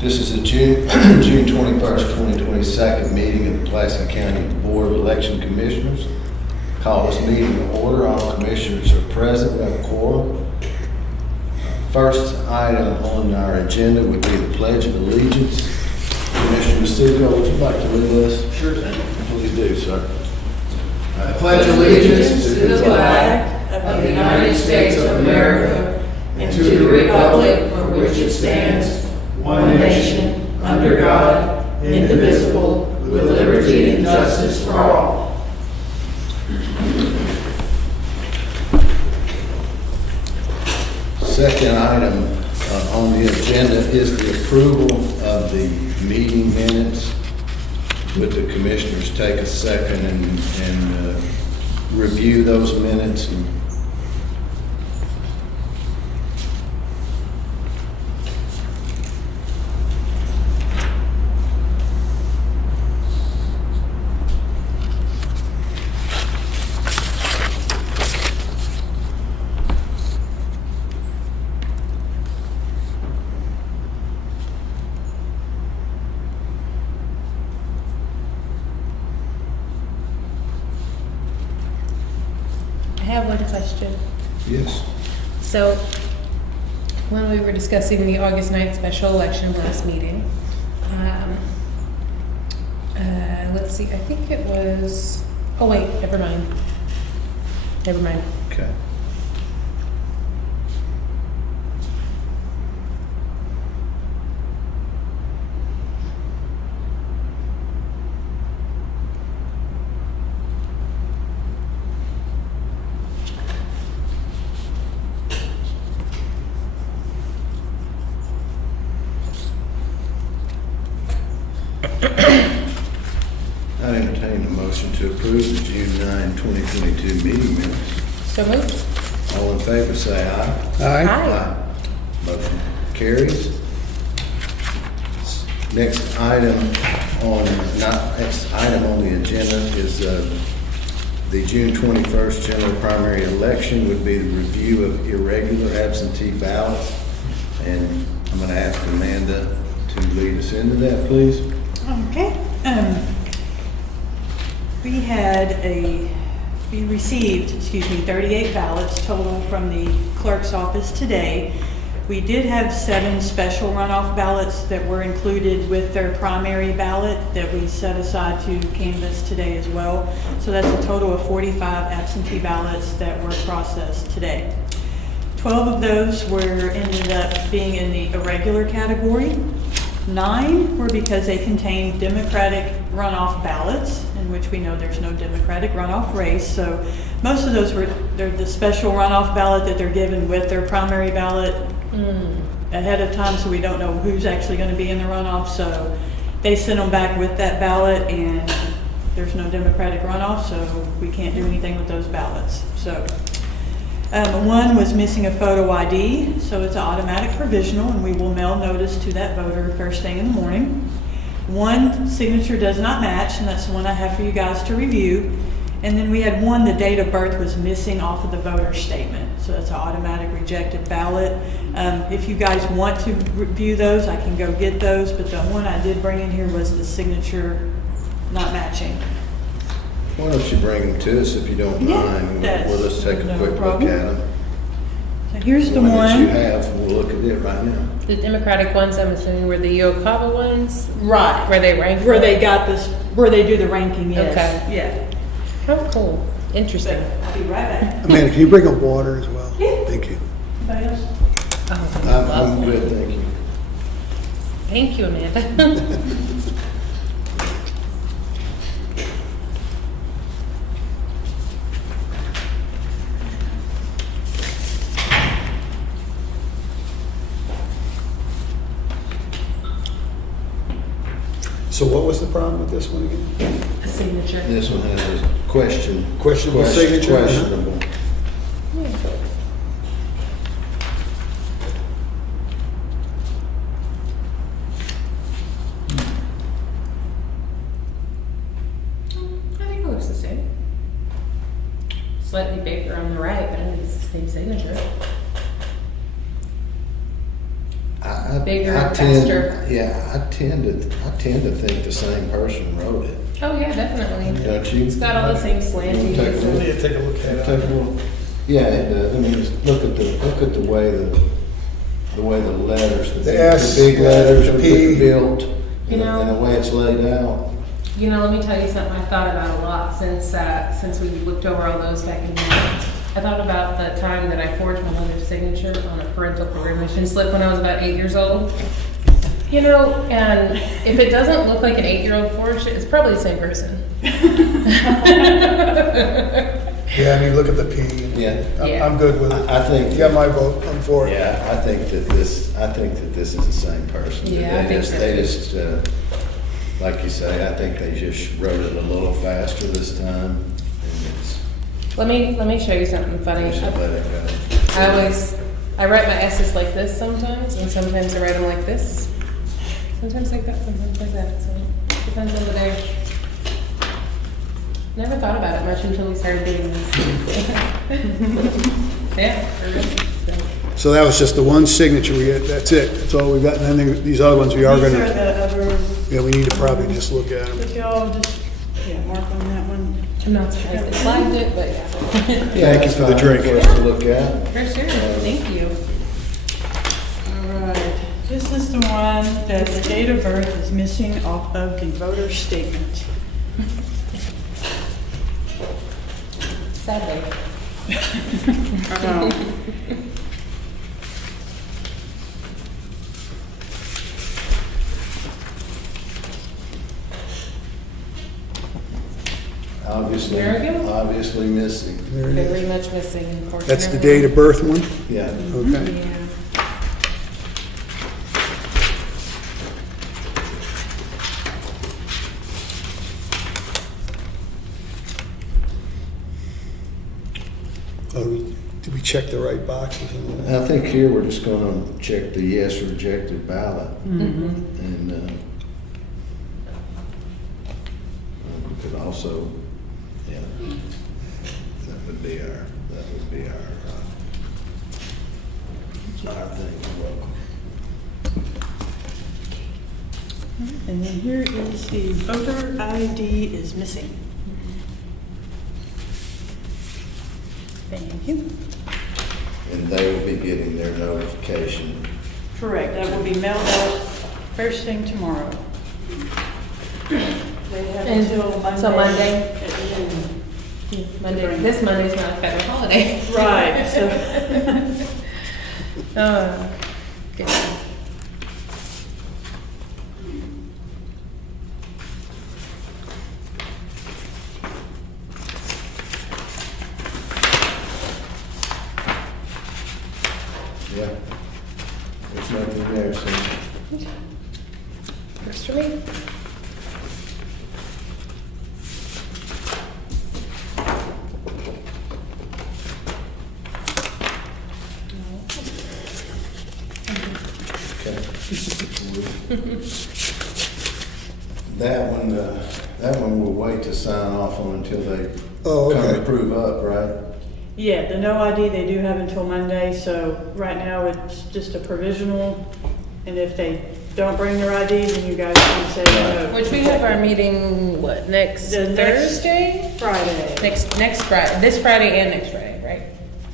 This is the June 21st, 2022 meeting of the Pulaski County Board of Election Commissioners. Call this meeting to order. All commissioners are present. We have a quorum. First item on our agenda would be the Pledge of Allegiance. Commissioner Stuco, would you like to lead us? Sure thing. Please do, sir. I pledge allegiance to the flag of the United States of America and to the republic for which it stands, one nation, under God, indivisible, with liberty and justice for all. Second item on the agenda is the approval of the meeting minutes. Would the commissioners take a second and review those minutes? I have one question. Yes. So, when we were discussing the August 9th special election last meeting, let's see, I think it was, oh wait, never mind. Okay. I entertain a motion to approve the June 9, 2022 meeting minutes. So moved. All in favor, say aye. Aye. Motion carries. Next item on the agenda is the June 21st general primary election would be the review of irregular absentee ballots. And I'm going to ask Amanda to lead us into that, please. Okay. We received 38 ballots total from the clerk's office today. We did have 7 special runoff ballots that were included with their primary ballot that we set aside to canvass today as well. So that's a total of 45 absentee ballots that were processed today. 12 of those ended up being in the irregular category. 9 were because they contained Democratic runoff ballots, in which we know there's no Democratic runoff race. So most of those they're the special runoff ballot that they're given with their primary ballot ahead of time, so we don't know who's actually going to be in the runoff. So they sent them back with that ballot, and there's no Democratic runoff, so we can't do anything with those ballots. So 1 was missing a photo ID, so it's an automatic provisional, and we will mail notice to that voter first thing in the morning. 1 signature does not match, and that's the one I have for you guys to review. And then we had 1, the date of birth was missing off of the voter statement, so that's an automatic rejected ballot. If you guys want to review those, I can go get those, but the one I did bring in here was the signature not matching. Why don't you bring them to us if you don't mind? We'll just take a no quick problem. look at them. So here's the That you one. have, we'll look at it right now. The Democratic ones, I'm assuming, were the Yokawa ones? Right. Where they rank? Where they got this, where they do the ranking, yes. Okay. Yeah. Oh, cool. So Interesting. I'll be right back. Amanda, can you bring up water as well? Yeah. Thank you. Anybody else? Oh, I'm good, thank you. thank you, Amanda. So what was the problem with this one again? A signature. This one has a Questionable signature? Questionable. slightly bigger on the right, but I think it's the same signature. I bigger, I tend- faster. Yeah, I tend to think the same person wrote it, Oh, yeah, definitely. don't you? It's got all the same slanties. Take a We look. need to take a look at it. Take a look. Yeah, it does. I mean, just look at the way the letters, The S, big letters the are P. built, You know- and the way it's laid out. You know, let me tell you something I thought about a lot since we looked over all those back in May. I thought about the time that I forged my mother's signature on a parental permission slip when I was about 8 years old. You know, and if it doesn't look like an 8-year-old forged it, it's probably the same person. Yeah, I mean, look at the P. Yeah. I'm good with it. I think. You got my vote, I'm for it. Yeah, I think that this is the same person. Yeah, I think so. They just, like you say, I think they just wrote it a little faster this time. And it's, Let me show you something funny. they should let it go. I write my S's like this sometimes, and sometimes I write them like this. Sometimes like that, sometimes like that, so it depends on the day. Never thought about it much until we started doing this. Yeah, for real. So, So that was just the one signature we had, that's it, that's all we got, and then these other ones we are These are gonna, the other, yeah, we need to probably just look at them. if y'all just, yeah, mark on that one. I'm not surprised they flagged it, but yeah. Thank you for the drink. For us to look at. For sure, thank you. All right, this is the one that the date of birth is missing off of the voter statement. Sadly. Obviously missing. There it is. Very much missing, unfortunately. That's the date of birth one? Yeah. Okay. Yeah. Oh, did we check the right boxes and all that? I think here we're just gonna check the yes rejected ballot. And, we could also, yeah, that would be our thing. Welcome. And then here is the voter ID is missing. Thank you. And they will be getting their notification. Correct, that will be mailed out first thing tomorrow. They have And until Monday. so Monday? at noon. Monday, this Monday's not a federal holiday. Right, so, Good. Yeah. There's nothing there, so. Works for me. Okay. That one we'll wait to sign off on until they Oh, come okay. to prove up, right? yeah, the no ID, they do have until Monday, so right now it's just a provisional. And if they don't bring their ID, then you guys can say no. Which we have our meeting, what, next The next- Thursday? Friday. Next Friday, this Friday and next Friday, right?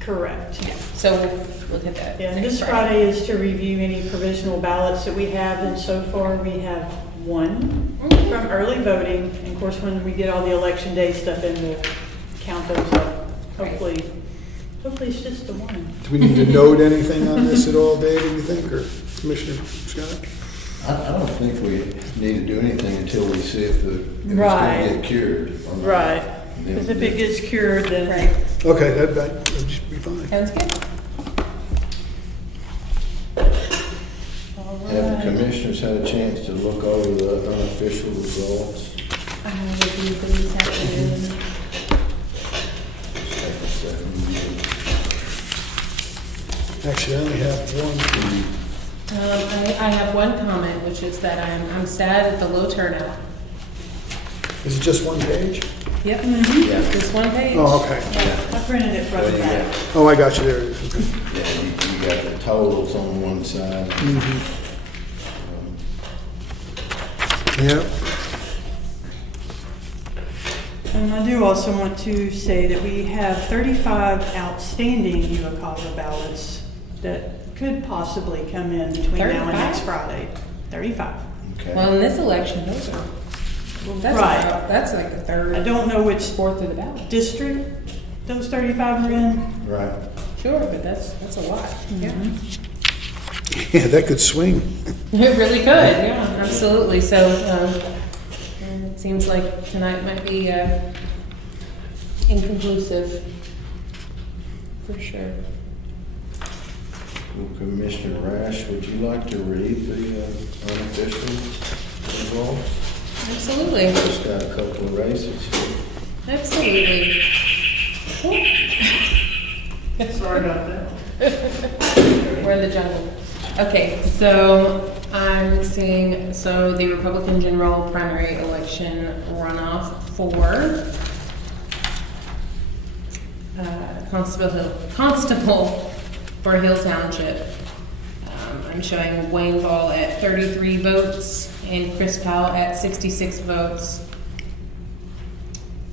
Correct. Yeah. So we'll look at that. Yeah, and next this Friday is to review any provisional ballots that we have, and so far we have one from early voting. And of course, when we get all the election day stuff in, we'll count those up. Hopefully it's just the one. Do we need to note anything on this at all, David, you think, or Commissioner Scott? I don't think we need to do anything until we see if it's Right. gonna get cured or not. Right, And because then- if it gets cured, then. Right. Okay, that'd just be fine. Sounds good. All Have the right. commissioners had a chance to look over the unofficial results? I will be this afternoon. Just take a second. Actually, I only have one. I have one comment, which is that I'm sad at the low turnout. Is it just one page? Yep. Yeah. This one page. Oh, okay. I printed it from Well, the you back. got, Oh, I got you, there it is. Okay. yeah, you got the totals on one side. Mhm. Yep. And I do also want to say that we have 35 outstanding Uwakava ballots that could possibly come in between now and 35? next Friday. 35. Okay. Well, in this election, those are, that's Right. about, that's like the third. I don't know which fourth of the ballot. district those 35 are in. Right. Sure, but that's a lot. Yeah. Yeah, that could swing. It really could, yeah, absolutely. So, and it seems like tonight might be inconclusive, for sure. Well, Commissioner Rash, would you like to read the unofficial results? Absolutely, Just got a couple of races here. absolutely. Sorry about that. We're in the jungle. Okay, so I'm seeing, so the Republican general primary election runoff for Constable for Hill Township. I'm showing Wayne Ball at 33 votes and Chris Powell at 66 votes.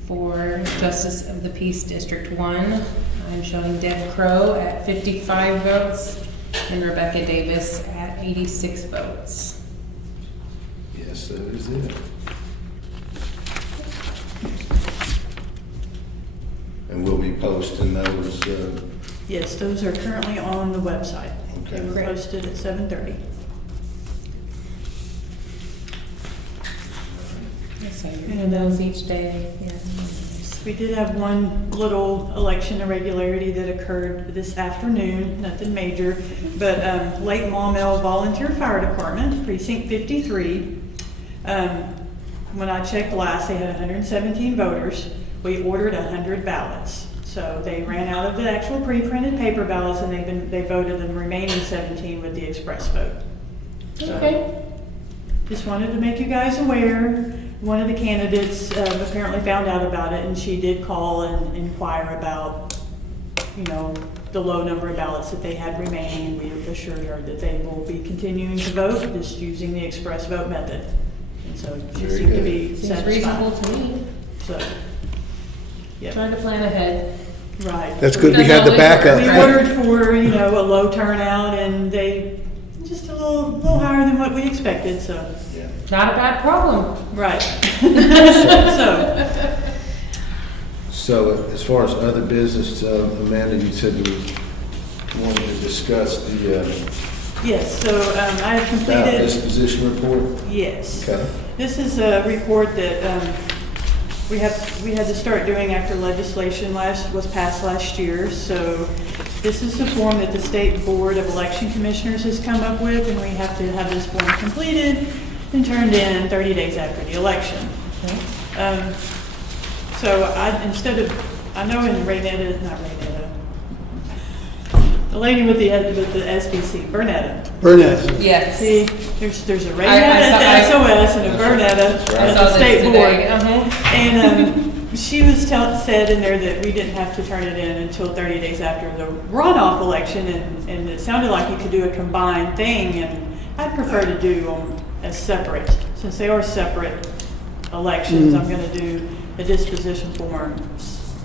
For Justice of the Peace District 1, I'm showing Deb Crow at 55 votes and Rebecca Davis at 86 votes. Yes, that is it. And we'll be posting those, Yes, those are currently on the website. They were Okay. posted at 7:30. So you're doing those each day, yeah. We did have one little election irregularity that occurred this afternoon, nothing major, but Lake Maumelle Volunteer Fire Department, Precinct 53. When I checked last, they had 117 voters. We ordered 100 ballots. So they ran out of the actual pre-printed paper ballots and they voted the remaining 17 with the express vote. So, Okay. just wanted to make you guys aware. One of the candidates apparently found out about it, and she did call and inquire about, the low number of ballots that they had remaining, and we assured her that they will be continuing to vote, just using the express vote method. And so she Very seemed to good. be Seems reasonable satisfied. to me. So, yeah, Trying to plan ahead. right. That's good we had the We backup. ordered for, a low turnout, and they just a little higher than what we expected, so. yeah. Not a bad problem. Right. So as far as other business, Amanda, you said you wanted to discuss the Yes, so I have ballot completed, disposition report? yes. Okay. This is a report that we had to start doing after legislation was passed last year. So this is the form that the State Board of Election Commissioners has come up with, and we have to have this form completed and turned in 30 days after the election. So I know in the lady with the SBC, Bernetta. Burnett. Yes. See, there's a I Raynetta saw- at the SOS and a Bernetta I at saw the this State Board. today. Uh-huh. And she was said in there that we didn't have to turn it in until 30 days after the runoff election, and it sounded like you could do a combined thing, and I'd prefer to do them as separate. Since they are separate elections, I'm going to do a disposition form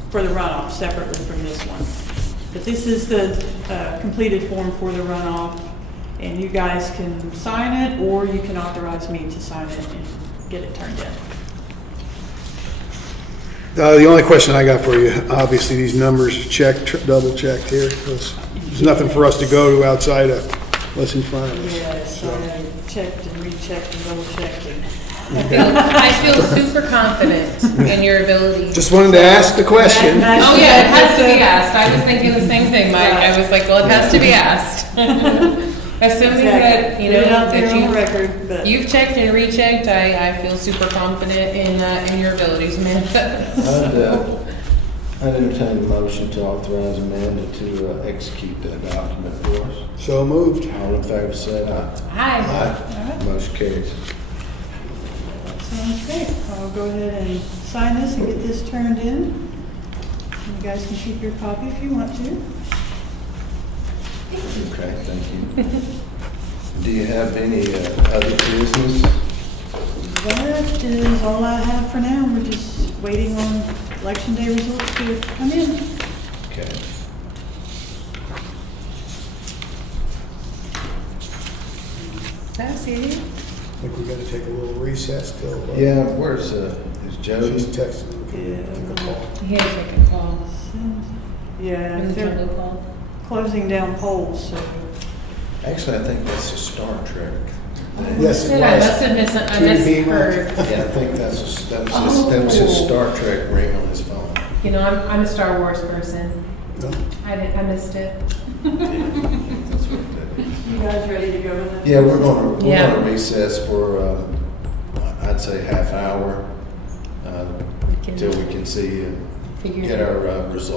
for the runoff separately from this one. But this is the completed form for the runoff, and you guys can sign it, or you can authorize me to sign it and get it turned in. The only question I got for you, obviously these numbers checked, double checked here. There's nothing for us to go to outside of what's in front of us. Yes, I checked and rechecked and double checked. I feel super confident in your ability. Just wanted to ask the question. Oh, yeah, it has to be asked. I was thinking the same thing, Mike. I was like, well, it has to be asked. Assuming that, Get it out there on the that record, but. you've checked and rechecked, I feel super confident in your abilities, Amanda. I'd entertain a motion to authorize Amanda to execute that document for us. So moved. All in favor, say aye. Hi. Aye. Motion carries. Sounds great. I'll go ahead and sign this and get this turned in. You guys can keep your copy if you want to. Okay, thank you. Do you have any other business? That is all I have for now. We're just waiting on election day results to come in. Okay. That's it. I think we're gonna take a little recess till. Yeah, where's, is Jody? She's texting. Take a call. He had to take a call. Yeah, When the they're jungle call. closing down polls, so. Actually, I think that's a Star Trek thing. Yes, it I was. must have I Two misheard. Yeah, I think that was his Star Trek ring on his phone. You know, I'm a Star Wars person. No? I missed it. That's what that is. You guys ready to go with it? Yeah, we're gonna Yeah. recess for, I'd say half hour, We can till we can see, figure get it out. our results.